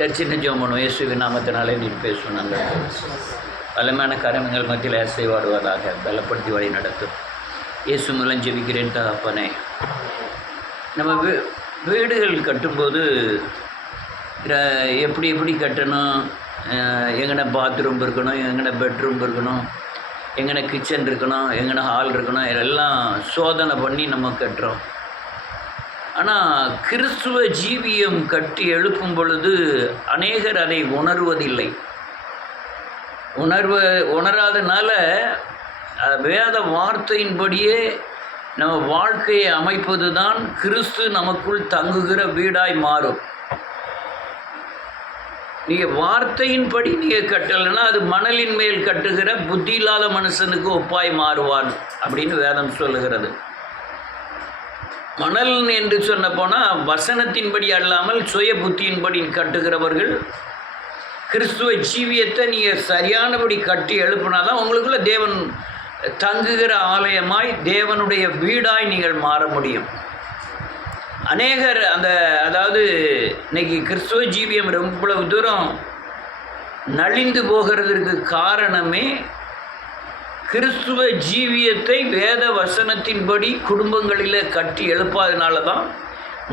சர்ச்சின்னு ஜெபம் பண்ணுவோம். இயேசுவின் நாமத்தினாலே நீ பேசுவோம். நாங்கள் வல்லமையான காரியங்கள் மத்தியில் அசைவாடுவதாக பலப்படுத்தி வழி நடத்தும். இயேசு மூலம் ஜெபிக்கிறேன் தகப்பனே. நம்ம வீடுகள் கட்டும்போது எப்படி எப்படி கட்டணும், எங்கன பாத்ரூம் இருக்கணும், எங்கன பெட்ரூம் இருக்கணும், எங்கன கிச்சன் இருக்கணும், எங்கன ஹால் இருக்கணும், இதெல்லாம் சோதனை பண்ணி நம்ம கட்டுறோம். ஆனால் கிறிஸ்துவ ஜீவியம் கட்டி எழுப்பும் பொழுது அநேகர் அதை உணர்வதில்லை. உணராதனால வேத வார்த்தையின்படியே நம்ம வாழ்க்கையை அமைப்பது தான் கிறிஸ்து நமக்குள் தங்குகிற வீடாய் மாறும். நீங்கள் வார்த்தையின்படி நீங்கள் கட்டலைன்னா அது மணலின் மேல் கட்டுகிற புத்தி இல்லாத மனுஷனுக்கு ஒப்பாய் மாறுவான் அப்படின்னு வேதம் சொல்லுகிறது. மணல் என்று சொன்ன போனால் வசனத்தின்படி அல்லாமல் சுய புத்தியின்படி கட்டுகிறவர்கள் கிறிஸ்துவ ஜீவியத்தை நீங்கள் சரியானபடி கட்டி எழுப்பினாதான் உங்களுக்குள்ள தேவன் தங்குகிற ஆலயமாய் தேவனுடைய வீடாய் நீங்கள் மாற முடியும். அநேகர் அதாவது இன்னைக்கு கிறிஸ்துவ ஜீவியம் ரொம்ப தூரம் நலிந்து போகிறதுக்கு காரணமே கிறிஸ்துவ ஜீவியத்தை வேத வசனத்தின்படி குடும்பங்களில் கட்டி எழுப்பாதனால தான்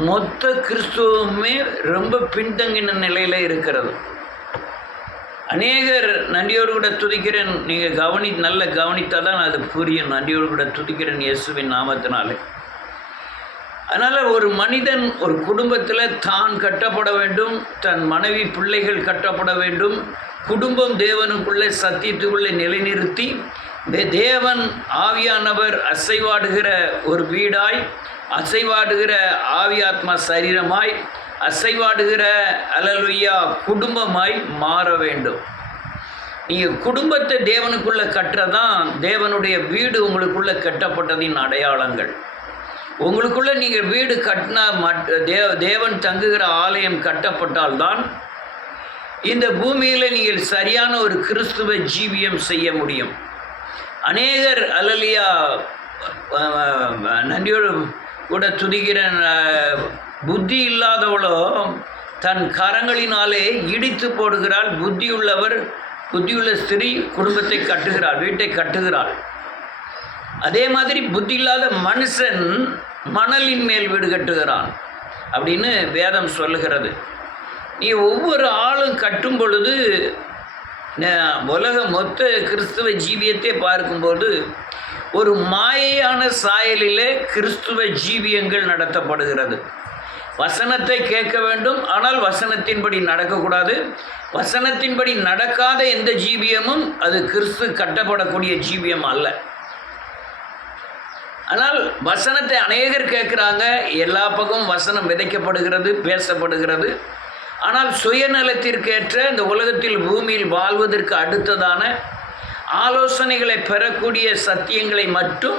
மொத்த கிறிஸ்துவமே ரொம்ப பின்தங்கின நிலையில் இருக்கிறது. அநேகர் நன்றியோடு கூட துதிக்கிறேன். நீங்கள் நல்ல கவனித்தால் தான் அது புரியும். நன்றியோடு கூட துதிக்கிறேன் இயேசுவின் நாமத்தினாலே. அதனால் ஒரு மனிதன் ஒரு குடும்பத்தில் தான் கட்டப்பட வேண்டும், தன் மனைவி பிள்ளைகள் கட்டப்பட வேண்டும், குடும்பம் தேவனுக்குள்ளே சத்தியத்துக்குள்ளே நிலைநிறுத்தி தேவன் ஆவியானவர் அசைவாடுகிற ஒரு வீடாய், அசைவாடுகிற ஆவியாத்மா சரீரமாய், அசைவாடுகிற அல்லேலூயா குடும்பமாய் மாற வேண்டும். நீங்கள் குடும்பத்தை தேவனுக்குள்ளே கட்டுறதான் தேவனுடைய வீடு உங்களுக்குள்ளே கட்டப்பட்டதின் அடையாளங்கள். உங்களுக்குள்ளே நீங்கள் வீடு கட்டினா தேவன் தங்குகிற ஆலயம் கட்டப்பட்டால்தான் இந்த பூமியில் நீங்கள் சரியான ஒரு கிறிஸ்துவ ஜீவியம் செய்ய முடியும். அநேகர் அல்லேலூயா நன்றியோடு கூட துதிக்கிற புத்தி இல்லாதவளோ தன் கரங்களினாலே இடித்து போடுகிறாள். புத்தியுள்ள ஸ்திரீ குடும்பத்தை கட்டுகிறாள், வீட்டை கட்டுகிறாள். அதே மாதிரி புத்தி இல்லாத மனுஷன் மணலின் மேல் வீடு கட்டுகிறான் அப்படின்னு வேதம் சொல்லுகிறது. நீ ஒவ்வொரு ஆளும் கட்டும் பொழுது உலக மொத்த கிறிஸ்துவ ஜீவியத்தை பார்க்கும்போது ஒரு மாயையான சாயலிலே கிறிஸ்துவ ஜீவியங்கள் நடத்தப்படுகிறது. வசனத்தை கேட்க வேண்டும், ஆனால் வசனத்தின்படி நடக்கக்கூடாது. வசனத்தின்படி நடக்காத எந்த ஜீவியமும் அது கிறிஸ்து கட்டப்படக்கூடிய ஜீவியம் அல்ல. ஆனால் வசனத்தை அநேகர் கேட்குறாங்க. எல்லா பக்கமும் வசனம் விதைக்கப்படுகிறது, பேசப்படுகிறது. ஆனால் சுயநலத்திற்கேற்ற இந்த உலகத்தில் பூமியில் வாழ்வதற்கு அடுத்ததான ஆலோசனைகளை பெறக்கூடிய சத்தியங்களை மட்டும்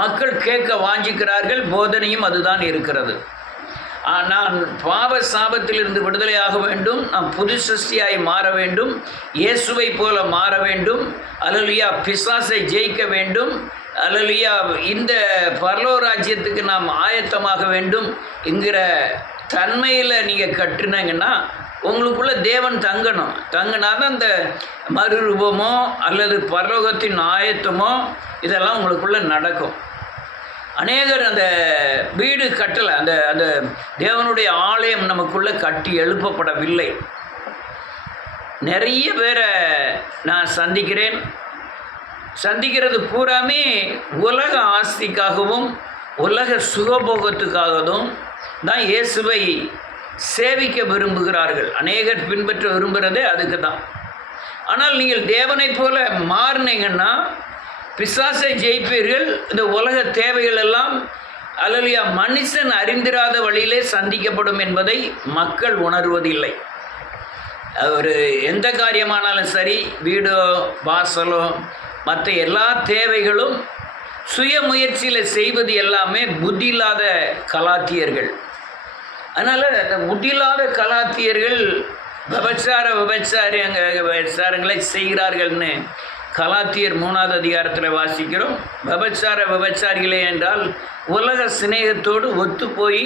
மக்கள் கேட்க வாஞ்சிக்கிறார்கள். போதனையும் அதுதான் இருக்கிறது. நான் பாவ சாபத்திலிருந்து விடுதலையாக வேண்டும், நான் புது சிருஷ்டியாய் மாற வேண்டும், இயேசுவை போல மாற வேண்டும், அல்லேலூயா பிசாசை ஜெயிக்க வேண்டும், அல்லேலூயா இந்த பரலோக ராஜ்யத்துக்கு நாம் ஆயத்தமாக வேண்டும் என்கிற தன்மையில் நீங்கள் கட்டுனீங்கன்னா உங்களுக்குள்ளே தேவன் தங்கினா தான் இந்த மறுரூபமோ அல்லது பரலோகத்தின் ஆயத்தமோ இதெல்லாம் உங்களுக்குள்ளே நடக்கும். அநேகர் அந்த வீடு கட்டலை, அந்த தேவனுடைய ஆலயம் நமக்குள்ளே கட்டி எழுப்பப்படவில்லை. நிறைய பேரை நான் சந்திக்கிறது பூராமே உலக ஆஸ்திக்காகவும் உலக சுகபோகத்துக்காகவும் தான் இயேசுவை சேவிக்க விரும்புகிறார்கள். அநேகர் பின்பற்ற விரும்புகிறதே அதுக்கு தான். ஆனால் நீங்கள் தேவனைப் போல மாறினீங்கன்னா பிசாசை ஜெயிப்பீர்கள். இந்த உலக தேவைகள் எல்லாம் அல்லேலூயா மனுஷன் அறிந்திராத வழியிலே சந்திக்கப்படும் என்பதை மக்கள் உணர்வதில்லை. ஒரு எந்த காரியமானாலும் சரி, வீடோ வாசலோ மற்ற எல்லா தேவைகளும் சுய முயற்சியில் செய்வது எல்லாமே புத்தி இல்லாத கலாத்தியர்கள். அதனால் இந்த புத்தி இல்லாத கலாத்தியர்கள் விபச்சாரங்களை செய்கிறார்கள்னு கலாத்தியர் 3வது அதிகாரத்தில் வாசிக்கிறோம். விபச்சாரிகளே என்றால் உலக சிநேகத்தோடு ஒத்து போய்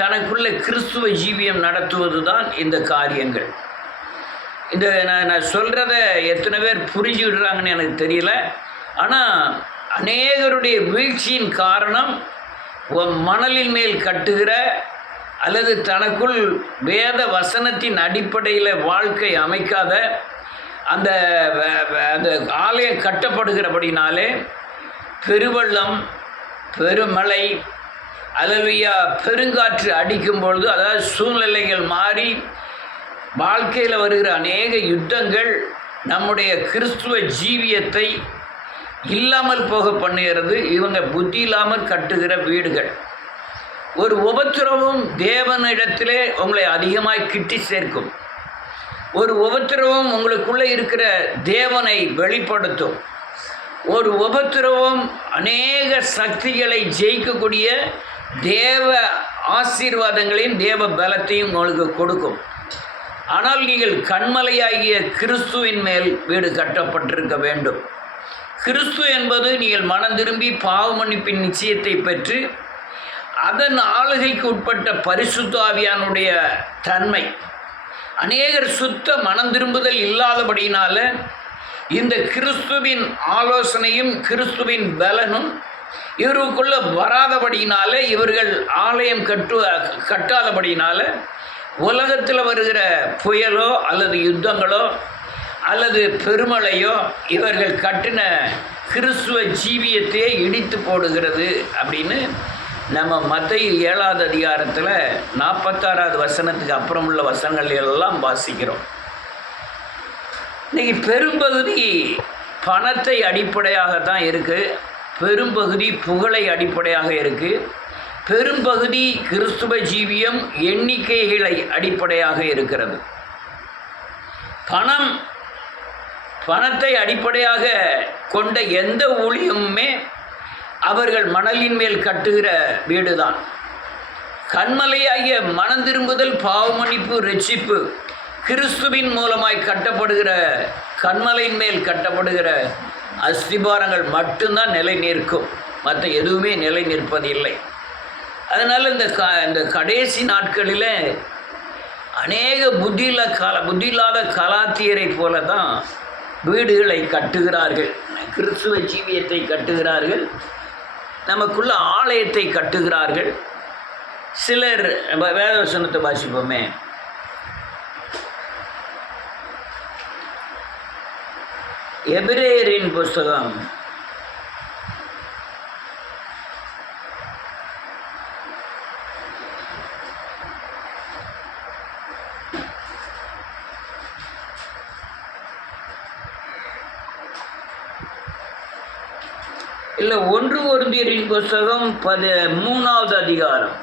தனக்குள்ள கிறிஸ்துவ ஜீவியம் நடத்துவது தான் இந்த காரியங்கள். இந்த நான் சொல்கிறத எத்தனை பேர் புரிஞ்சுக்கிடுறாங்கன்னு எனக்கு தெரியல. ஆனால் அநேகருடைய வீழ்ச்சியின் காரணம் மணலின் மேல் கட்டுகிற அல்லது தனக்குள் வேத வசனத்தின் அடிப்படையில் வாழ்க்கை அமைக்காத அந்த அந்த ஆலயம் கட்டப்படுகிறபடினாலே பெருவெள்ளம், பெருமழை, அல்லேலூயா, பெருங்காற்று அடிக்கும் பொழுது, அதாவது சூழ்நிலைகள் மாறி வாழ்க்கையில் வருகிற அநேக யுத்தங்கள் நம்முடைய கிறிஸ்துவ ஜீவியத்தை இல்லாமல் போக பண்ணுகிறது. இவங்க புத்தி இல்லாமல் கட்டுகிற வீடுகள். ஒரு உபத்திரவம் தேவனிடத்திலே உங்களை அதிகமாய் கிட்டி சேர்க்கும். ஒரு உபத்திரவம் உங்களுக்குள்ளே இருக்கிற தேவனை வெளிப்படுத்தும். ஒரு உபத்திரவம் அநேக சக்திகளை ஜெயிக்கக்கூடிய தேவ ஆசீர்வாதங்களையும் தேவ பலத்தையும் உங்களுக்கு கொடுக்கும். ஆனால் நீங்கள் கண்மலையாகிய கிறிஸ்துவின் மேல் வீடு கட்டப்பட்டிருக்க வேண்டும். கிறிஸ்து என்பது நீங்கள் மனம் திரும்பி பாவ மன்னிப்பின் நிச்சயத்தை பெற்று அதன் ஆளுகைக்கு உட்பட்ட பரிசுத்த ஆவியானுடைய தன்மை. அநேகர் சுத்த மனம் திரும்புதல் இல்லாதபடியினால இந்த கிறிஸ்துவின் ஆலோசனையும் கிறிஸ்துவின் பலனும் இவருக்குள்ள வராதபடியினால, இவர்கள் ஆலயம் கட்டாதபடியினால உலகத்தில் வருகிற புயலோ அல்லது யுத்தங்களோ அல்லது பெருமழையோ இவர்கள் கட்டின கிறிஸ்துவ ஜீவியத்தையே இடித்து போடுகிறது அப்படின்னு நம்ம மத்தேயு 7வது அதிகாரத்தில் 46வது வசனத்துக்கு அப்புறம் உள்ள வசனங்கள் எல்லாம் வாசிக்கிறோம். இன்றைக்கி பெரும்பகுதி பணத்தை அடிப்படையாக தான் இருக்குது, பெரும்பகுதி புகழை அடிப்படையாக இருக்குது, பெரும்பகுதி கிறிஸ்துவ ஜீவியம் எண்ணிக்கைகளை அடிப்படையாக இருக்கிறது. பணத்தை அடிப்படையாக கொண்ட எந்த ஊழியமுமே அவர்கள் மணலின் மேல் கட்டுகிற வீடுதான். கண்மலையாகிய மனம் திரும்புதல், பாவமன்னிப்பு, இரட்சிப்பு கிறிஸ்துவின் மூலமாய் கட்டப்படுகிற கண்மலையின் மேல் கட்டப்படுகிற அஸ்திபாரங்கள் மட்டும்தான் நிலை நிற்கும். மற்ற எதுவுமே நிலை நிற்பதில்லை. அதனால் இந்த கடைசி நாட்களில் அநேக புத்தியில்லாத கலாத்தியரை போல தான் வீடுகளை கட்டுகிறார்கள், கிறிஸ்துவ ஜீவியத்தை கட்டுகிறார்கள், நமக்குள்ள ஆலயத்தை கட்டுகிறார்கள். சிலர் வேதவசனத்தை வாசிப்போமே. எபிரேயரின் புஸ்தகம் 1 கொரிந்தியரின் புஸ்தகம் 13வது அதிகாரம்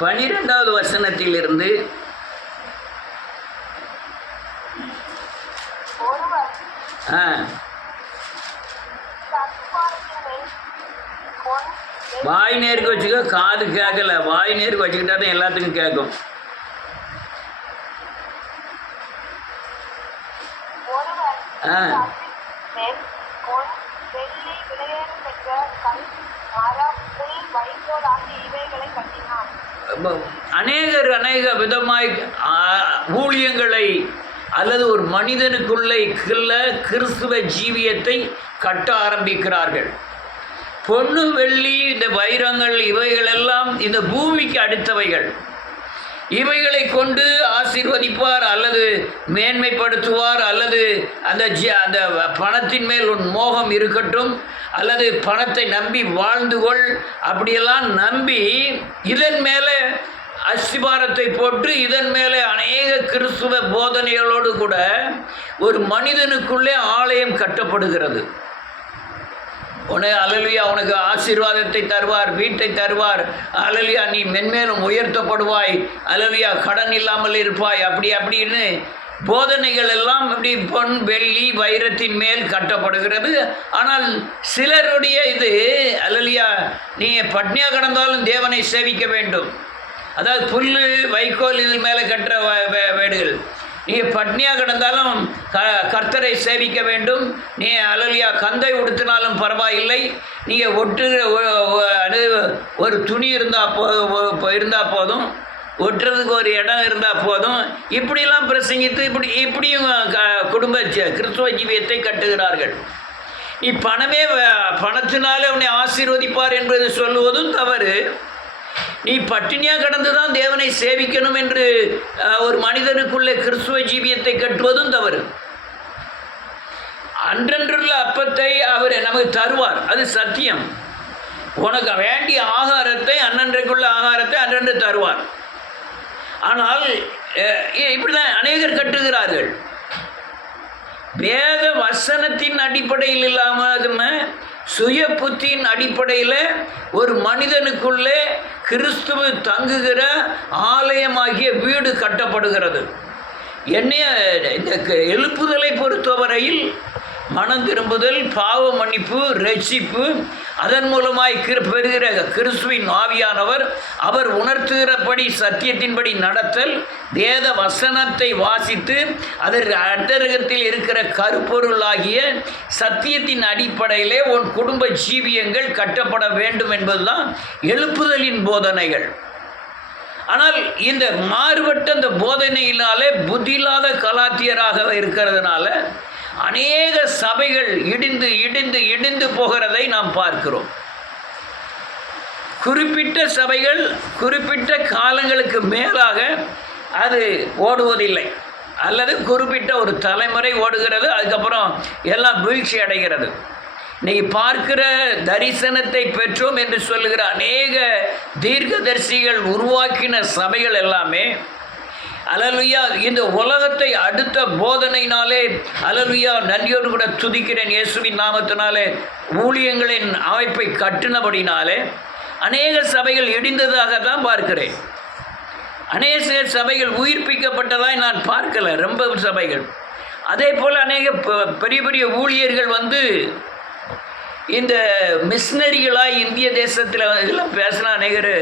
12வது வசனத்திலிருந்து வாய் நேருக்கு வச்சுக்க, காது கேட்கல. வாய் நேருக்கு வச்சுக்கிட்டா தான் எல்லாத்துக்கும் கேட்கும். அநேக விதமாய் ஊழியங்களை அல்லது ஒரு மனிதனுக்குள்ளே கிறிஸ்துவ ஜீவியத்தை கட்ட ஆரம்பிக்கிறார்கள். பொண்ணு, வெள்ளி, இந்த வைரங்கள் இவைகளெல்லாம் இந்த பூமிக்கு அடுத்தவைகள். இவைகளை கொண்டு ஆசீர்வதிப்பார் அல்லது மேன்மைப்படுத்துவார், அல்லது அந்த பணத்தின் மேல் உன் மோகம் இருக்கட்டும், அல்லது பணத்தை நம்பி வாழ்ந்து கொள், அப்படியெல்லாம் நம்பி இதன் மேலே அஸ்திபாரத்தை போட்டு இதன் மேலே அநேக கிறிஸ்துவ போதனைகளோடு கூட ஒரு மனிதனுக்குள்ளே ஆலயம் கட்டப்படுகிறது. அல்லேலூயா, உனக்கு ஆசீர்வாதத்தை தருவார், வீட்டை தருவார், அல்லேலூயா, நீ மென்மேலும் உயர்த்தப்படுவாய், அல்லேலூயா, கடன் இல்லாமல் இருப்பாய், அப்படின்னு போதனைகள் எல்லாம் இப்படி பொன், வெள்ளி, வைரத்தின் மேல் கட்டப்படுகிறது. ஆனால் சிலருடைய இது அல்லேலூயா, நீ பட்னியாக கிடந்தாலும் தேவனை சேவிக்க வேண்டும், அதாவது புல், வைக்கோல் இது மேலே கட்டுற வீடுகள். நீ பட்னியாக கிடந்தாலும் கர்த்தரை சேவிக்க வேண்டும். நீ அல்லேலூயா கந்தை உடுத்தினாலும் பரவாயில்லை. நீங்கள் ஒரு துணி இருந்தால் போதும், ஒட்டுறதுக்கு ஒரு இடம் இருந்தால் போதும். இப்படிலாம் பிரசங்கித்து இப்படியும் குடும்ப கிறிஸ்துவ ஜீவியத்தை கட்டுகிறார்கள். நீ பணத்தினாலே உன்னை ஆசீர்வதிப்பார் என்பது சொல்லுவதும் தவறு. நீ பட்டினியாக கடந்து தான் தேவனை சேவிக்கணும் என்று ஒரு மனிதனுக்குள்ளே கிறிஸ்துவ ஜீவியத்தை கட்டுவதும் தவறு. அன்றன்றுள்ள அப்பத்தை அவர் நமக்கு தருவார், அது சத்தியம். உனக்கு வேண்டிய ஆகாரத்தை அன்றன்றைக்குள்ள ஆகாரத்தை அன்றன்று தருவார். ஆனால் இப்படிதான் அநேகர் கட்டுகிறார்கள். வேத வசனத்தின் அடிப்படையில் இல்லாமல் சுய புத்தியின் அடிப்படையில் ஒரு மனிதனுக்குள்ளே கிறிஸ்துவ தங்குகிற ஆலயமாகிய வீடு கட்டப்படுகிறது. என்னைய இந்த எழுப்புதலை பொறுத்தவரையில் மனம் திரும்புதல், பாவ மன்னிப்பு, ரட்சிப்பு, அதன் மூலமாய் பெறுகிற கிறிஸ்துவின் ஆவியானவர் அவர் உணர்த்துகிறபடி சத்தியத்தின்படி நடத்தல், வேத வசனத்தை வாசித்து அதற்கு அந்தரகத்தில் இருக்கிற கருப்பொருளாகிய சத்தியத்தின் அடிப்படையிலே உன் குடும்ப ஜீவியங்கள் கட்டப்பட வேண்டும் என்பதுதான் எழுப்புதலின் போதனைகள். ஆனால் இந்த மாறுபட்ட இந்த போதனையினாலே புத்தியில்லாத கலாத்தியராக இருக்கிறதுனால அநேக சபைகள் இடிந்து போகிறதை நாம் பார்க்கிறோம். குறிப்பிட்ட சபைகள் குறிப்பிட்ட காலங்களுக்கு மேலாக அது ஓடுவதில்லை, அல்லது குறிப்பிட்ட ஒரு தலைமுறை ஓடுகிறது, அதுக்கப்புறம் எல்லாம் வீழ்ச்சி அடைகிறது. இன்னைக்கு பார்க்கிற தரிசனத்தை பெற்றோம் என்று சொல்லுகிற அநேக தீர்க்கதரிசிகள் உருவாக்கின சபைகள் எல்லாமே அல்லேலூயா இந்த உலகத்தை அடுத்த போதனையினாலே அல்லேலூயா நன்றியோடு கூட துதிக்கிறேன் இயேசுவின் நாமத்தினாலே ஊழியங்களின் அமைப்பை கட்டினபடினாலே அநேக சபைகள் இடிந்ததாக தான் பார்க்கிறேன். அநேக சபைகள் உயிர்ப்பிக்கப்பட்டதாய் நான் பார்க்கல, ரொம்ப சபைகள். அதே போல் அநேக பெரிய பெரிய ஊழியர்கள் இந்த மிஷினரிகளாய் இந்திய தேசத்தில் இதெல்லாம் பேசினா அநேகர்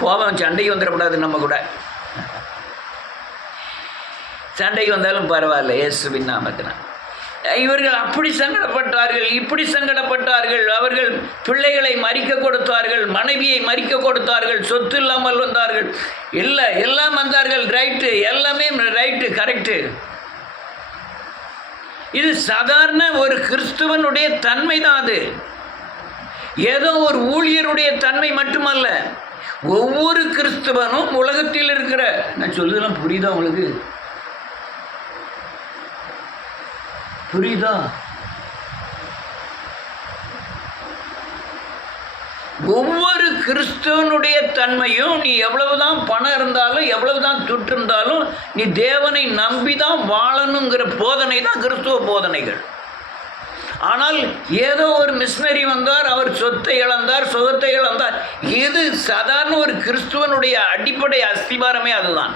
கோபம், சண்டைக்கு வந்துடக்கூடாது. நம்ம கூட சண்டைக்கு வந்தாலும் பரவாயில்ல இயேசுவின் நாமத்தினால். இவர்கள் அப்படி சங்கடப்பட்டார்கள், இப்படி சங்கடப்பட்டார்கள். அவர்கள் பிள்ளைகளை மறிக்க கொடுத்தார்கள், மனைவியை மறிக்க கொடுத்தார்கள், சொத்து இல்லாமல் வந்தார்கள், எல்லாம் வந்தார்கள். ரைட்டு, எல்லாமே ரைட்டு, கரெக்டு. இது சாதாரண ஒரு கிறிஸ்துவனுடைய தன்மை தான். அது ஏதோ ஒரு ஊழியருடைய தன்மை மட்டுமல்ல. ஒவ்வொரு கிறிஸ்துவனும் உலகத்தில் இருக்கிற, நான் சொல்லுதெல்லாம் புரியுதா உங்களுக்கு? புரியுதா? ஒவ்வொரு கிறிஸ்துவனுடைய தன்மையும், நீ எவ்வளவுதான் பணம் இருந்தாலும் எவ்வளவுதான் துட்டு இருந்தாலும் நீ தேவனை நம்பி தான் வாழணுங்கிற போதனை தான் கிறிஸ்துவ போதனைகள். ஆனால் ஏதோ ஒரு மிஷினரி வந்தார், அவர் சொத்தை இழந்தார், சுகத்தை இழந்தார். இது சாதாரண ஒரு கிறிஸ்துவனுடைய அடிப்படை அஸ்திவாரமே அதுதான்.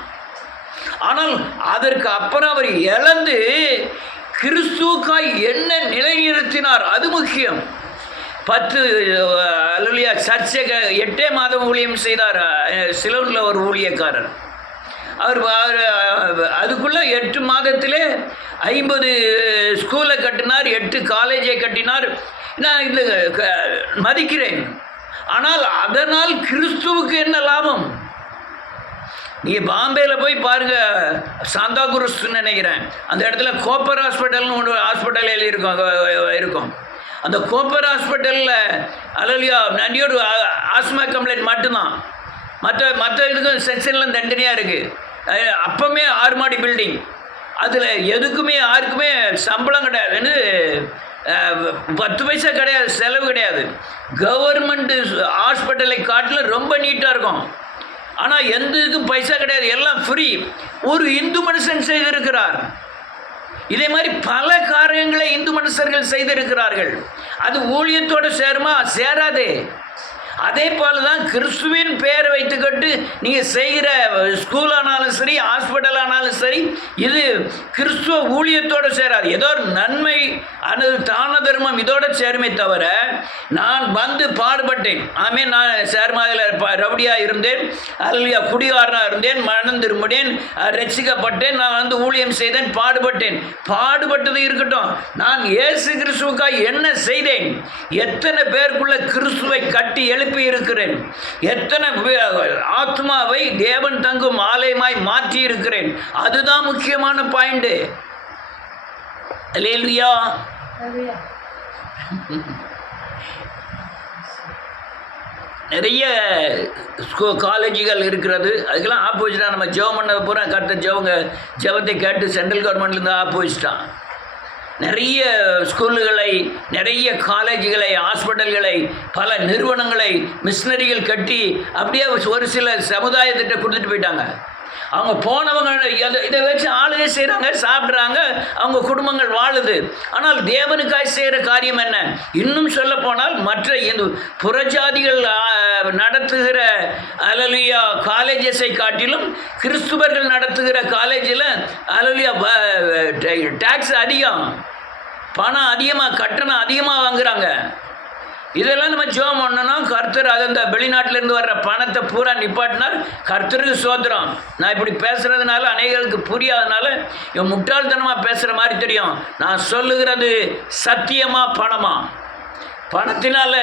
ஆனால் அதற்கு அப்புறம் அவர் இழந்து கிறிஸ்துவுக்காய் என்ன நிலைநிறுத்தினார், அது முக்கியம். 10 அல்லேலூயா சர்ச்சை 8 மாதம் ஊழியம் செய்தார். சிலோனில் ஒரு ஊழியக்காரர். அவர் அதுக்குள்ளே 8 மாதத்திலே 50 ஸ்கூலை கட்டினார், 8 காலேஜை கட்டினார். நான் இது மதிக்கிறேன். ஆனால் அதனால் கிறிஸ்துவுக்கு என்ன லாபம்? நீங்கள் பாம்பேயில் போய் பாருங்கள், சாந்தா குருஸ்ன்னு நினைக்கிறேன், அந்த இடத்துல கோப்பர் ஹாஸ்பிட்டல்னு ஒன்று ஹாஸ்பிட்டல் இருக்கும். அந்த கோப்பர் ஹாஸ்பிட்டலில் அல்லேலூயா நன்றியோடு ஆஸ்மா கம்ப்ளைண்ட் மட்டும்தான். மற்ற இதுக்கும் செக்ஷன்லாம் தண்டனையாக இருக்குது. அப்போவுமே 6 மாடி பில்டிங். அதில் எதுக்குமே யாருக்குமே சம்பளம் கிடையாது, 10 பைசா கிடையாது, செலவு கிடையாது. கவர்மெண்ட்டு ஹாஸ்பிட்டலை காட்டில் ரொம்ப நீட்டாக இருக்கும். ஆனால் எந்த இதுக்கும் பைசா கிடையாது, எல்லாம் ஃப்ரீ. ஒரு இந்து மனுஷன் செய்திருக்கிறார். இதே மாதிரி பல காரியங்களை இந்து மனுஷர்கள் செய்திருக்கிறார்கள். அது ஊழியத்தோடு சேருமா? சேராதே. அதே போல தான் கிறிஸ்துவின் பெயரை வைத்துக்கொண்டு நீங்கள் செய்கிற ஸ்கூல் ஆனாலும் சரி, ஹாஸ்பிட்டல் ஆனாலும் சரி, இது கிறிஸ்துவ ஊழியத்தோடு சேராது. ஏதோ ஒரு நன்மை அல்லது தான தர்மம் இதோட சேருமே தவிர, நான் வந்து பாடுபட்டேன், நான் சேர்மாதில் ரவுடியாக இருந்தேன், அல்லையா குடிகாரனாக இருந்தேன், மனம் திரும்பினேன், ரட்சிக்கப்பட்டேன், நான் வந்து ஊழியம் செய்தேன், பாடுபட்டது இருக்கட்டும். நான் இயேசு கிறிஸ்துவுக்காக என்ன செய்தேன்? எத்தனை பேருக்குள்ள கிறிஸ்துவை கட்டி எழுப்பி இருக்கிறேன்? எத்தனை ஆத்மாவை தேவன் தங்கும் ஆலயமாய் மாற்றி இருக்கிறேன்? அதுதான் முக்கியமான பாயிண்ட். அல்லேலூயா. நிறைய காலேஜுகள் இருக்கிறது. அதுக்கெல்லாம் ஆப்போசிட்டாக நம்ம ஜெபம் பண்ண பூரா கரெக்டாக ஜெபத்தை கேட்டு சென்ட்ரல் கவர்மெண்ட்லேருந்து ஆப்போசிட்டான். நிறைய ஸ்கூலுகளை, நிறைய காலேஜுகளை, ஹாஸ்பிட்டல்களை, பல நிறுவனங்களை மிஷினரிகள் கட்டி அப்படியே ஒரு சில சமுதாயத்திட்ட கொடுத்துட்டு போயிட்டாங்க. அவங்க போனவங்க இதை வச்சு ஆளுகை செய்கிறாங்க, சாப்பிட்றாங்க, அவங்க குடும்பங்கள் வாழுது. ஆனால் தேவனுக்காய் செய்கிற காரியம் என்ன? இன்னும் சொல்ல போனால் மற்ற புறஜாதிகள் நடத்துகிற அல்லேலூயா காலேஜஸை காட்டிலும் கிறிஸ்துவர்கள் நடத்துகிற காலேஜில் அல்லேலூயா டேக்ஸ் அதிகம், பணம் அதிகமாக, கட்டணம் அதிகமாக வாங்குகிறாங்க. இதெல்லாம் நம்ம ஜெபம் பண்ணணும். கர்த்தர் அதை அந்த வெளிநாட்டிலேருந்து வர்ற பணத்தை பூரா நிப்பாட்டினார். கர்த்தருக்கு சோத்திரம். நான் இப்படி பேசுகிறதுனால அநேகருக்கு புரியாதனால இவன் முட்டாள்தனமாக பேசுகிற மாதிரி தெரியும். நான் சொல்லுகிறது சத்தியமா பணமா? பணத்தினால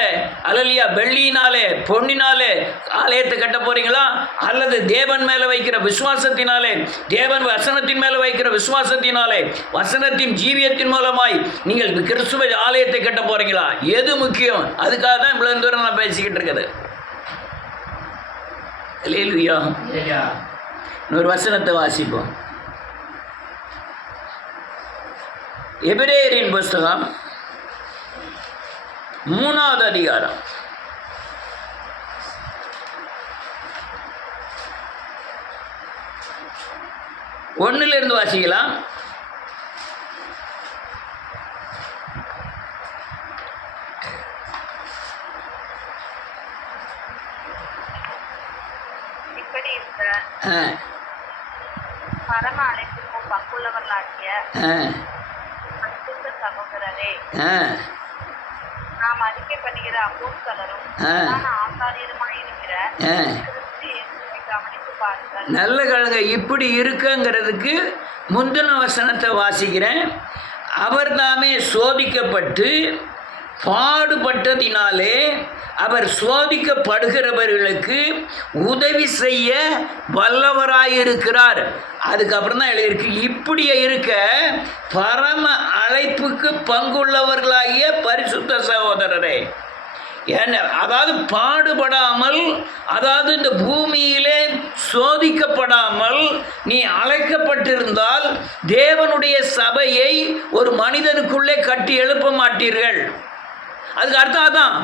அல்லேலூயா வெள்ளியினாலே பொன்னினாலே ஆலயத்தை கட்ட போகிறீங்களா? அல்லது தேவன் மேலே வைக்கிற விசுவாசத்தினாலே, தேவன் வசனத்தின் மேலே வைக்கிற விசுவாசத்தினாலே, வசனத்தின் ஜீவியத்தின் மூலமாய் நீங்கள் கிறிஸ்துவ ஆலயத்தை கட்ட போகிறீங்களா? எது முக்கியம்? அதுக்காக தான் இவ்வளோ தூரம் நான் பேசிக்கிட்டு இருக்குது. அல்லேலூயா. இன்னொரு வசனத்தை வாசிப்போம். எபிரேயரின் புஸ்தகம் 3வது அதிகாரம் 1 வாசிக்கலாம். இப்படி இருக்க பரம அழைப்புக்கும் பங்குள்ளவர்களாகிய சகோதரரே, நாம் அறிக்கை பண்ணுகிற அப்போஸ்தலரும் ஆசாரியருமாய் இருக்கிற கிறிஸ்து இயேசுவை கவனித்து பாருங்கள். நல்ல கழக இப்படி இருக்குங்கிறதுக்கு முந்தின வசனத்தை வாசிக்கிறேன். அவர் தாமே சோதிக்கப்பட்டு பாடுபட்டதினாலே அவர் சோதிக்கப்படுகிறவர்களுக்கு உதவி செய்ய வல்லவராயிருக்கிறார். அதுக்கப்புறம் தான் எழுதியிருக்கு, இப்படியே இருக்க பரம அழைப்புக்கு பங்குள்ளவர்களாகிய பரிசுத்த சகோதரரே. ஏன்னா அதாவது பாடுபடாமல், அதாவது இந்த பூமியிலே சோதிக்கப்படாமல் நீ அழைக்கப்பட்டிருந்தால் தேவனுடைய சபையை ஒரு மனிதனுக்குள்ளே கட்டி எழுப்ப மாட்டீர்கள். அதுக்கு அர்த்தம் அதான்.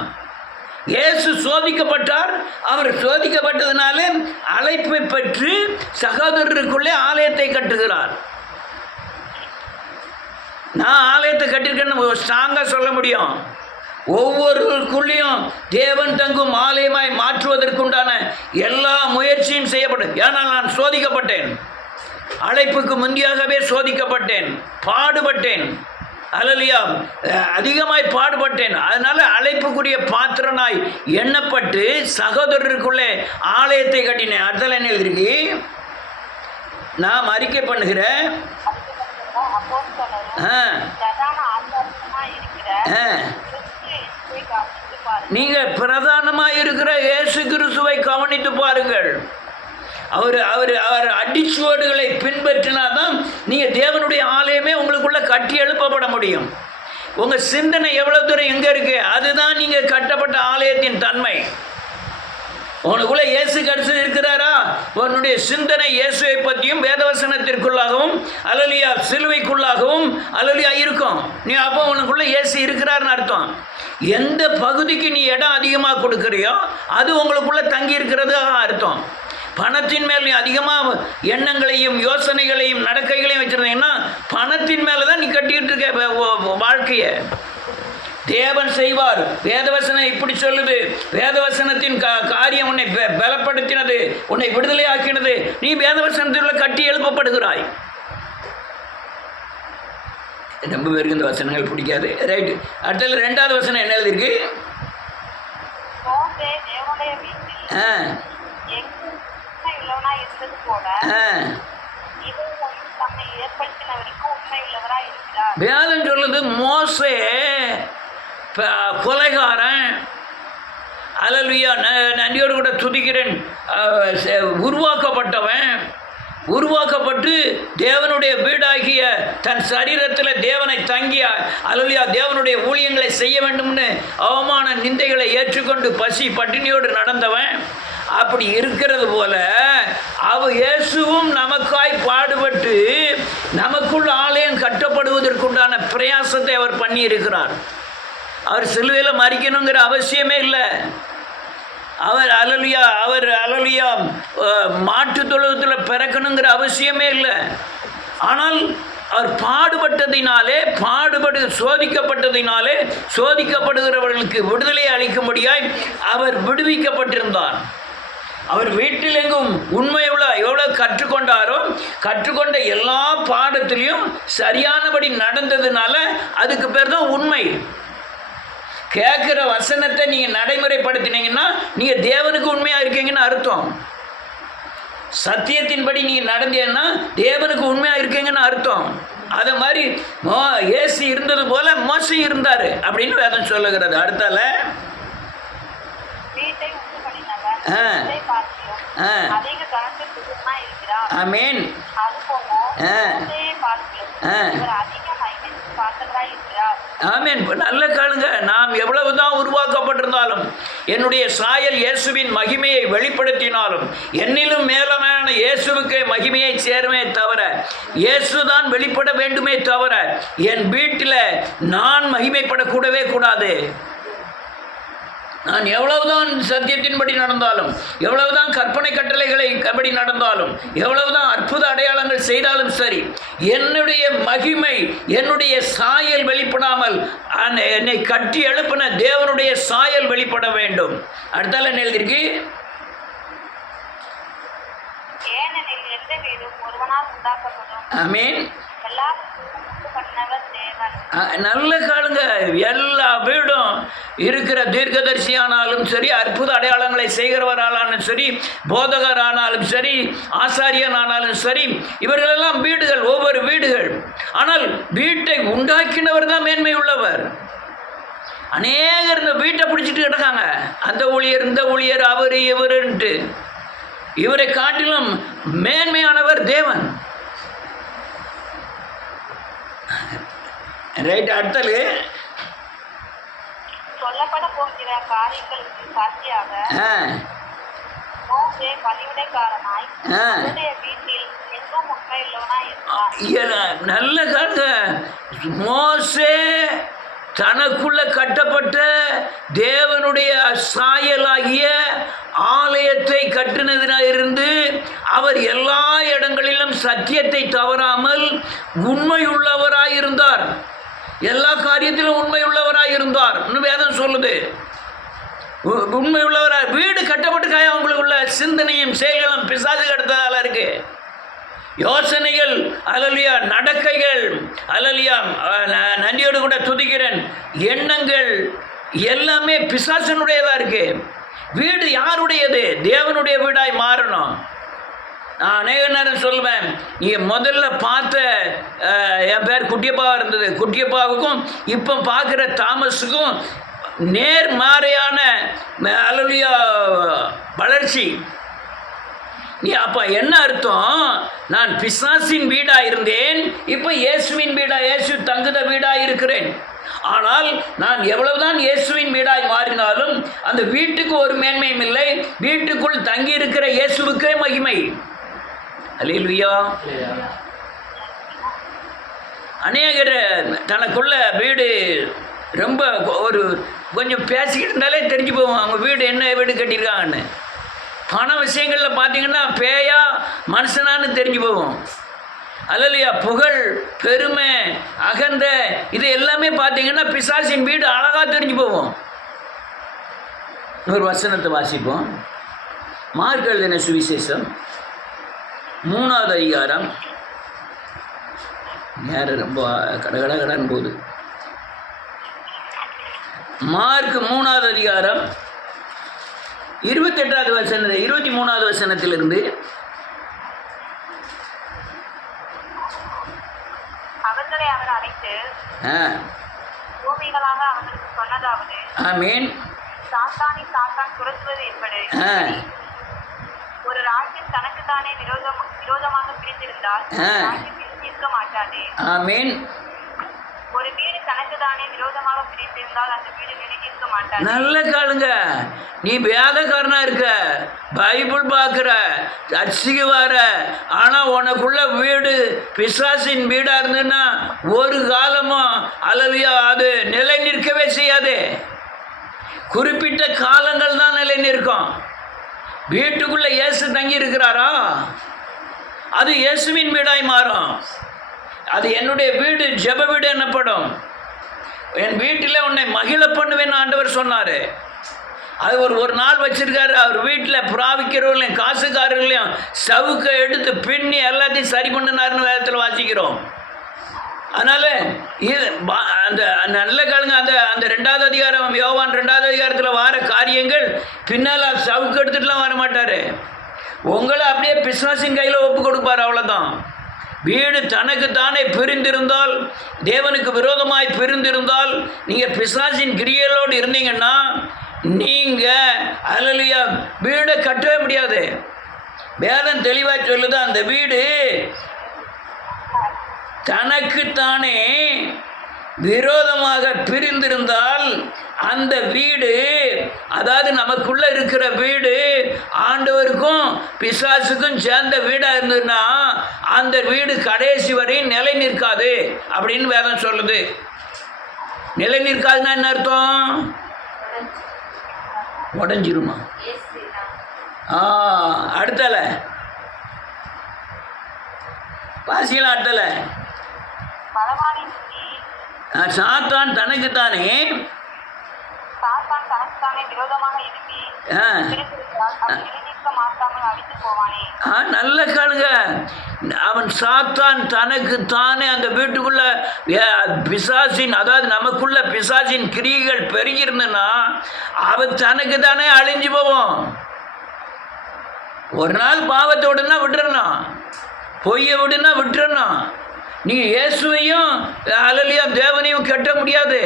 இயேசு சோதிக்கப்பட்டார். அவர் சோதிக்கப்பட்டதுனால அழைப்பை பெற்று சகோதரருக்குள்ளே ஆலயத்தை கட்டுகிறார். நான் ஆலயத்தை கட்டியிருக்கேன்னு ஸ்ட்ராங்காக சொல்ல முடியும். ஒவ்வொருக்குள்ளேயும் தேவன் தங்கும் ஆலயமாய் மாற்றுவதற்குண்டான எல்லா முயற்சியும் செய்யப்படும். ஏனால் நான் சோதிக்கப்பட்டேன், அழைப்புக்கு முந்தியாகவே சோதிக்கப்பட்டேன், பாடுபட்டேன், அல்லேலூயா அதிகமாய் பாடுபட்டேன். அதனால அழைப்புக்குரிய பாத்திரனாய் எண்ணப்பட்டு சகோதரருக்குள்ளே ஆலயத்தை கட்டினேன். அடுத்தல என்ன எழுதிருக்கு? நாம் அறிக்கை பண்ணுகிறேன், நீங்க பிரதானமாக இருக்கிற இயேசு கிறிஸ்துவை கவனித்து பாருங்கள். அவர் அடிச்சுவடுகளை பின்பற்றினாதான் நீங்கள் தேவனுடைய ஆலயமே உங்களுக்குள்ள கட்டி எழுப்பப்பட முடியும். உங்கள் சிந்தனை எவ்வளோ தூரம் எங்கே இருக்கு, அதுதான் நீங்கள் கட்டப்பட்ட ஆலயத்தின் தன்மை. உனக்குள்ள இயேசு கிறிஸ்து இருக்கிறாரா? உன்னுடைய சிந்தனை இயேசுவை பற்றியும் வேதவசனத்திற்குள்ளாகவும் அல்லேலூயா சிலுவைக்குள்ளாகவும் அல்லேலூயா இருக்கும். நீ அப்போ உனக்குள்ள இயேசு இருக்கிறார்னு அர்த்தம். எந்த பகுதிக்கு நீ இடம் அதிகமாக கொடுக்குறியோ அது உங்களுக்குள்ள தங்கி இருக்கிறது அர்த்தம். பணத்தின் மேல் நீ அதிகமாக எண்ணங்களையும் யோசனைகளையும் நடக்கைகளையும் வச்சுருந்தீங்கன்னா பணத்தின் மேலே தான் நீ கட்டிக்கிட்டு இருக்க வாழ்க்கையை. தேவன் செய்வார். வேதவசனம் இப்படி சொல்லுது. வேதவசனத்தின் காரியம் உன்னை பலப்படுத்தினது, உன்னை விடுதலை ஆக்கினது. நீ வேதவசனத்தில் கட்டி எழுப்பப்படுகிறாய். ரொம்ப பேருக்கு இந்த வசனங்கள் பிடிக்காது. ரைட்டு. அடுத்தது 2வது வசனம் என்ன எழுதிருக்கு? வேதம் சொல்லுது மோசே கொலைகாரன். அல்லேலூயா, நன்றியோடு கூட துதிக்கிறேன். உருவாக்கப்பட்டு தேவனுடைய வீடாகிய தன் சரீரத்தில் தேவனை தங்கிய அல்லேலூயா தேவனுடைய ஊழியங்களை செய்ய வேண்டும்னு அவமான நிந்தைகளை ஏற்றுக்கொண்டு பசி பட்டினியோடு நடந்தவன். அப்படி இருக்கிறது போல இயேசுவும் நமக்காய் பாடுபட்டு நமக்குள் ஆலயம் கட்டப்படுவதற்குண்டான பிரயாசத்தை அவர் பண்ணி இருக்கிறார். அவர் சிலுவையில் மரிக்கணுங்கிற அவசியமே இல்லை. அவர் அல்லேலூயா மாட்டு தொழுவத்தில் பிறக்கணுங்கிற அவசியமே இல்லை. ஆனால் அவர் சோதிக்கப்பட்டதினாலே விடுதலை அளிக்கும்படியாய் அவர் விடுவிக்கப்பட்டிருந்தார். அவர் வீட்டில் எங்கும் உண்மையுள்ள எவ்வளோ கற்றுக்கொண்ட எல்லா பாடத்திலையும் சரியானபடி நடந்ததுனால அதுக்கு பேர் தான் உண்மை. கேட்குற வசனத்தை நீங்கள் நடைமுறைப்படுத்தினீங்கன்னா நீங்கள் தேவனுக்கு உண்மையாக இருக்கீங்கன்னு அர்த்தம். சத்தியத்தின்படி நீங்கள் நடந்தீங்கன்னா தேவனுக்கு உண்மையாக இருக்கீங்கன்னு அர்த்தம். அதை மாதிரி இயேசு இருந்தது போல மோசே இருந்தார் அப்படின்னு வேதம் சொல்லுகிறது. அடுத்தால ஆமென். ஆமென். நல்ல காணுங்க. நாம் எவ்வளவுதான் உருவாக்கப்பட்டிருந்தாலும், என்னுடைய சாயல் இயேசுவின் மகிமையை வெளிப்படுத்தினாலும், என்னிலும் மேலமான இயேசுவுக்கு மகிமையை சேருமே தவிர, இயேசுதான் வெளிப்பட வேண்டுமே தவிர, என் வீட்டில் நான் மகிமைப்படக்கூடவே கூடாது. நான் எவ்வளவுதான் சத்தியத்தின்படி நடந்தாலும், எவ்வளவுதான் கற்பனை கட்டளைகளை படி நடந்தாலும், எவ்வளவுதான் அற்புத அடையாளங்கள் செய்தாலும் சரி, என்னுடைய மகிமை, என்னுடைய சாயல் வெளிப்படாமல் என்னை கட்டி எழுப்பின தேவனுடைய சாயல் வெளிப்பட வேண்டும். அடுத்தால என்ன எழுதிருக்கு? ஆமென். நல்ல காலுங்க. எல்லா வீடும் இருக்கிற தீர்க்கதரிசியானாலும் சரி, அற்புத அடையாளங்களை செய்கிறவரானாலும் சரி, போதகரானாலும் சரி, ஆசாரியனானாலும் சரி, இவர்களெல்லாம் வீடுகள், ஒவ்வொரு வீடுகள். ஆனால் வீட்டை உண்டாக்கினவர் தான் மேன்மை உள்ளவர். அநேகர் இந்த வீட்டை பிடிச்சிட்டு கிடக்காங்க. அந்த ஊழியர், இந்த ஊழியர், அவர் இவருன்ட்டு. இவரை காட்டிலும் மேன்மையானவர் தேவன். ரைட். அடுத்தது சொல்லப்பட போகிற காரியங்களுக்கு சாட்சியாக மோசே பணிவிடைக்காரனாய் அவருடைய வீட்டில் எங்கும் உண்மையுள்ளவனாய் இருந்தார். நல்ல கருத்து. மோசே தனக்குள்ள கட்டப்பட்ட தேவனுடைய சாயலாகிய ஆலயத்தை கட்டினதிலிருந்து அவர் எல்லா இடங்களிலும் சத்தியத்தை தவறாமல் உண்மையுள்ளவராயிருந்தார். எல்லா காரியத்திலும் உண்மையுள்ளவராயிருந்தார். இன்னும் வேதம் சொல்லுது உண்மையுள்ளவராக. வீடு கட்டப்பட்டுக்காய அவங்களுக்குள்ள சிந்தனையும் செயல்களும் பிசாசு கெடுத்ததால இருக்கு. யோசனைகள், அல்லேலூயா, நடக்கைகள், அல்லேலூயா, நன்றியோடு கூட துதிக்கிறேன், எண்ணங்கள் எல்லாமே பிசாசனுடையதாக இருக்கு. வீடு யாருடையது? தேவனுடைய வீடாய் மாறணும். நான் அநேக நேரம் சொல்லுவேன், நீங்கள் முதல்ல பார்த்த என் பேர் குட்டியப்பாவாக இருந்தது. குட்டியப்பாவுக்கும் இப்போ பார்க்குற தாமஸுக்கும் நேர்மாறையான அல்லேலூயா வளர்ச்சி. நீ அப்போ என்ன அர்த்தம்? நான் பிசாசின் வீடாக இருந்தேன், இப்போ இயேசுவின் வீடாக, இயேசு தங்குத வீடாக இருக்கிறேன். ஆனால் நான் எவ்வளவுதான் இயேசுவின் வீடாய் மாறினாலும் அந்த வீட்டுக்கு ஒரு மேன்மையும் இல்லை. வீட்டுக்குள் தங்கி இருக்கிற இயேசுவுக்கே மகிமை. அல்லேலூயா. அநேகர் தனக்குள்ள வீடு ரொம்ப கொஞ்சம் பேசிக்கிட்டு இருந்தாலே தெரிஞ்சு போவோம் அவங்க வீடு என்ன வீடு கட்டியிருக்காங்கன்னு. பண விஷயங்களில் பார்த்தீங்கன்னா பேயா மனுஷனான்னு தெரிஞ்சு போவோம். அல்லலையா புகழ், பெருமை, அகந்த, இது எல்லாமே பார்த்தீங்கன்னா பிசாசின் வீடு அழகாக தெரிஞ்சு போவோம். ஒரு வசனத்தை வாசிப்போம். மார்க் எழுதின சுவிசேஷம் 3வது அதிகாரம். நேரம் ரொம்ப கடகடகடன் போகுது. மார்க் 3வது அதிகாரம் 28வது வசனம் 23வது வசனத்திலிருந்து. அவர்களை அவர் அழைத்து ஓமைகளாக அவர்களுக்கு சொன்னதாவது, ஆமென். சாத்தானை சாத்தான் துரத்துவது எப்படி? ஒரு ராஜ்யம் தனக்குத்தானே விரோதமாக பிரிந்திருந்தால் ராஜ்யம் இருக்க மாட்டாது. ஆமென். ஒரு வீடு தனக்குத்தானே விரோதமாக பிரிந்திருந்தால் அந்த வீடு நிலைநிற்க மாட்டாது. நல்ல காலுங்க. நீ வேதக்காரனா இருக்க, பைபிள் பார்க்குற, சர்ச்சுக்கு வர, ஆனால் உனக்குள்ள வீடு பிசாசின் வீடாக இருந்ததுன்னா ஒரு காலமும் அல்லலையா அது நிலை நிற்கவே செய்யாது. குறிப்பிட்ட காலங்கள் தான் நிலை நிற்கும். வீட்டுக்குள்ளே இயேசு தங்கி இருக்கிறாரா, அது இயேசுவின் வீடாய் மாறும். அது என்னுடைய வீடு, ஜெப வீடு என்னப்படும். என் வீட்டில் உன்னை மகிழ பண்ணுவேன்னு ஆண்டவர் சொன்னார். அது ஒரு நாள் வச்சிருக்காரு. அவர் வீட்டில் புறாவிக்கிறவர்களையும் காசுக்காரர்களையும் சவுக்கை எடுத்து பின்னி எல்லாத்தையும் சரி பண்ணினாருன்னு வேதத்தில் வாசிக்கிறோம். அதனால் இது அந்த நல்ல காலங்க. அந்த 2வது அதிகாரம், யோவான் 2வது அதிகாரத்தில் வர காரியங்கள் பின்னால் சவுக்கு எடுத்துட்டுலாம் வர மாட்டார். உங்களை அப்படியே பிசாசின் கையில் ஒப்பு கொடுப்பார், அவ்வளோதான். வீடு தனக்கு தானே பிரிந்திருந்தால், தேவனுக்கு விரோதமாய் பிரிந்திருந்தால், நீங்கள் பிசாசின் கிரியலோடு இருந்தீங்கன்னா நீங்கள் அல்லலையா வீடை கட்டவே முடியாது. வேதம் தெளிவாக சொல்லுது, அந்த வீடு தனக்குத்தானே விரோதமாக பிரிந்திருந்தால் அந்த வீடு, அதாவது நமக்குள்ள இருக்கிற வீடு ஆண்டவருக்கும் பிசாசுக்கும் சேர்ந்த வீடாக இருந்ததுன்னா அந்த வீடு கடைசி வரையும் நிலை நிற்காது அப்படின்னு வேதம் சொல்லுது. நிலை நிற்காதுன்னா என்ன அர்த்தம்? உடஞ்சிருமா? அடுத்தல பாசியலாம். அடுத்தல சாத்தான் தனக்குத்தானே நல்ல காலுங்க. அவன் சாத்தான் தனக்கு தானே அந்த வீட்டுக்குள்ள பிசாசின், அதாவது நமக்குள்ள பிசாசின் கிரியைகள் பெருகிருந்தனா அவன் தனக்கு தானே அழிஞ்சு போவோம். ஒரு நாள் பாவத்தை விடுனா விட்டுறணும், பொய்யை விடுனா விட்டுறணும். நீங்கள் இயேசுவையும் அல்லலையா தேவனையும் கட்ட முடியாது.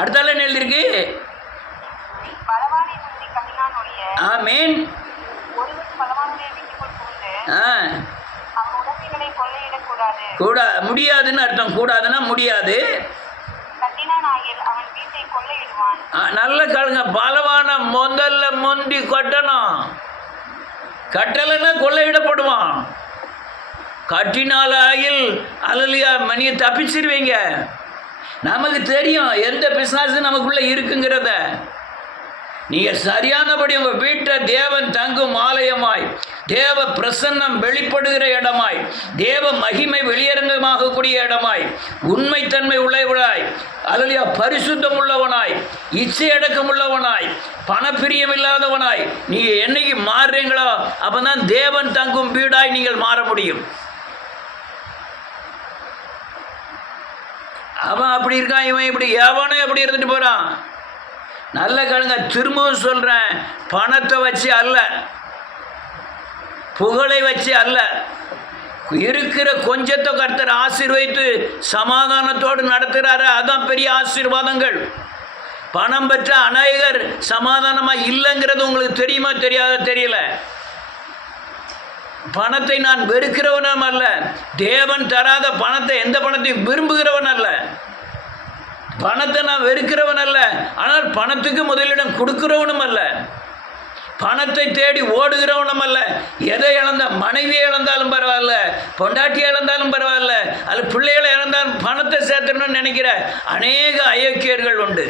அடுத்தால என்ன எழுதிருக்கு? ஆமென். முடியாதுன்னு அர்த்தம். கூடாதுன்னா முடியாது. நல்ல காலுங்க. பலவான முதல்ல முந்தி கட்டணும். கட்டலைன்னா கொள்ளையிடப்படுவான். கட்டினால ஆயில் அல்லலையா மணியை தப்பிச்சிருவீங்க. நமக்கு தெரியும் எந்த பிசாசு நமக்குள்ளே இருக்குங்கிறத. நீங்கள் சரியானபடி உங்கள் வீட்டை தேவன் தங்கும் ஆலயமாய், தேவ பிரசன்னம் வெளிப்படுகிற இடமாய், தேவ மகிமை வெளியரங்கமாகக்கூடிய இடமாய், உண்மைத்தன்மை உள்ளவனாய், அல்லலையா பரிசுத்தம் உள்ளவனாய், இச்சை அடக்கம் உள்ளவனாய், பணப்பிரியம் இல்லாதவனாய் நீங்கள் என்னைக்கு மாறுறீங்களோ அப்போ தான் தேவன் தங்கும் வீடாய் நீங்கள் மாற முடியும். அவன் அப்படி இருக்கான், இவன் இப்படி, எவனும் எப்படி இருந்துட்டு போகிறான். நல்ல கழுங்க. திரும்பவும் சொல்கிறேன், பணத்தை வச்சு அல்ல, புகழை வச்சு அல்ல, இருக்கிற கொஞ்சத்தை கர்த்தர் ஆசீர்வதித்து சமாதானத்தோடு நடத்துகிறாரு. அதுதான் பெரிய ஆசீர்வாதங்கள். பணம் பெற்ற அநேகர் சமாதானமாக இல்லைங்கிறது உங்களுக்கு தெரியுமா தெரியாத தெரியல. பணத்தை நான் வெறுக்கிறவனும் அல்ல, தேவன் தராத பணத்தை எந்த பணத்தையும் விரும்புகிறவன் அல்ல. பணத்தை நான் வெறுக்கிறவன் அல்ல, ஆனால் பணத்துக்கு முதலிடம் கொடுக்கிறவனும் அல்ல, பணத்தை தேடி ஓடுகிறவனும் அல்ல. எதை இழந்த, மனைவியை இழந்தாலும் பரவாயில்ல, பொண்டாட்டியை இழந்தாலும் பரவாயில்ல, அது பிள்ளைகளை இழந்தாலும் பணத்தை சேர்த்துடணும்னு நினைக்கிற அநேக அயோக்கியர்கள் உண்டு.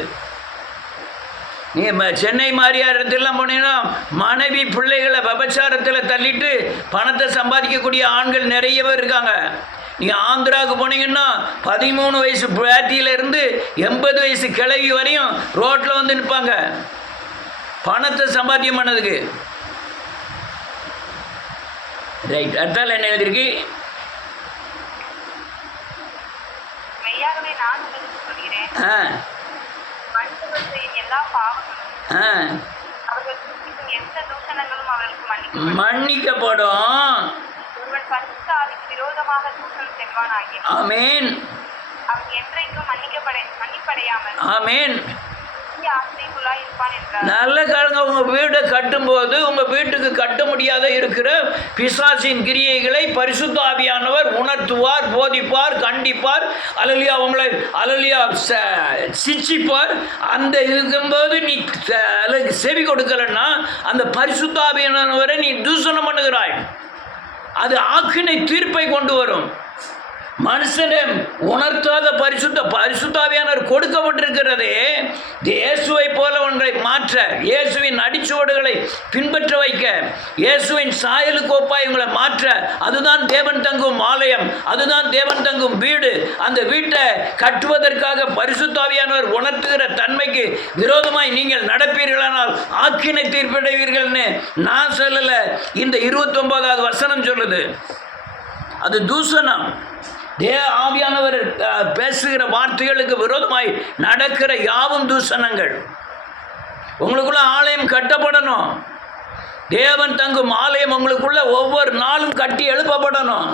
நீ சென்னை மாதிரியா இடத்துலாம் போனீங்கன்னா மனைவி பிள்ளைகளை விபச்சாரத்தில் தள்ளிட்டு பணத்தை சம்பாதிக்கக்கூடிய ஆண்கள் நிறைய பேர் இருக்காங்க. நீங்கள் ஆந்திராவுக்கு போனீங்கன்னா 13 வயசு பேத்தியிலேருந்து 80 வயசு கிழவி வரையும் ரோட்டில் வந்து நிற்பாங்க பணத்தை சம்பாத்தியம் பண்ணதுக்கு. ரைட், அடுத்தால என்ன எழுதிருக்கு? மெய்யாகவே நான் உங்களுக்கு சொல்கிறேன், ஆ மனிதர்கள் செய்யும் எல்லா பாவங்களும் ஆ அவர்கள் சிந்திக்கும் எந்த தூஷணங்களும் அவர்களுக்கு மன்னிக்கப்படும். ஒருவன் பரிசுத்த ஆவிக்கு விரோதமாக தூஷணம் செய்வானாகிய ஆமேன், அவன் என்றைக்கும் மன்னிப்படையாமல் ஆமேன். ஆசைக்குள்ளாய் இருப்பான் என்றார். நல்ல காலங்க. உங்கள் வீடை கட்டும்போது உங்கள் வீட்டுக்கு கட்ட முடியாத இருக்கிற பிசாசின் கிரியைகளை பரிசுத்த ஆவியானவர் உணர்த்துவார், போதிப்பார், கண்டிப்பார், அல்லலியா உங்களை அல்லலியா சிச்சிப்பார். அந்த இருக்கும்போது நீ செவி கொடுக்கலன்னா அந்த பரிசுத்த ஆவியானவரை நீ தூஷணம் பண்ணுகிறாய். அது ஆக்கினை தீர்ப்பை கொண்டு வரும். மனுஷனை உணர்த்தாத பரிசுத்தாவியானவர் கொடுக்கப்பட்டிருக்கிறதே இயேசுவை போல ஒன்றை மாற்ற, இயேசுவின் அடிச்சுவடுகளை பின்பற்ற வைக்க, இயேசுவின் சாயலுக்கு ஒப்பாய் உங்களை மாற்ற. அதுதான் தேவன் தங்கும் ஆலயம், அதுதான் தேவன் தங்கும் வீடு. அந்த வீட்டை கட்டுவதற்காக பரிசுத்தாவியானவர் உணர்த்துகிற தன்மைக்கு விரோதமாய் நீங்கள் நடப்பீர்களானால் ஆக்கினை தீர்ப்படைவீர்கள்னு நான் சொல்லலை, இந்த 29வது வசனம் சொல்லுது. அது தூஷணம். ஆவியானவர் பேசுகிற வார்த்தைகளுக்கு விரோதமாய் நடக்கிற யாவும் தூஷணங்கள். உங்களுக்குள்ள ஆலயம் கட்டப்படணும். தேவன் தங்கும் ஆலயம் உங்களுக்குள்ள ஒவ்வொரு நாளும் கட்டி எழுப்பப்படணும்.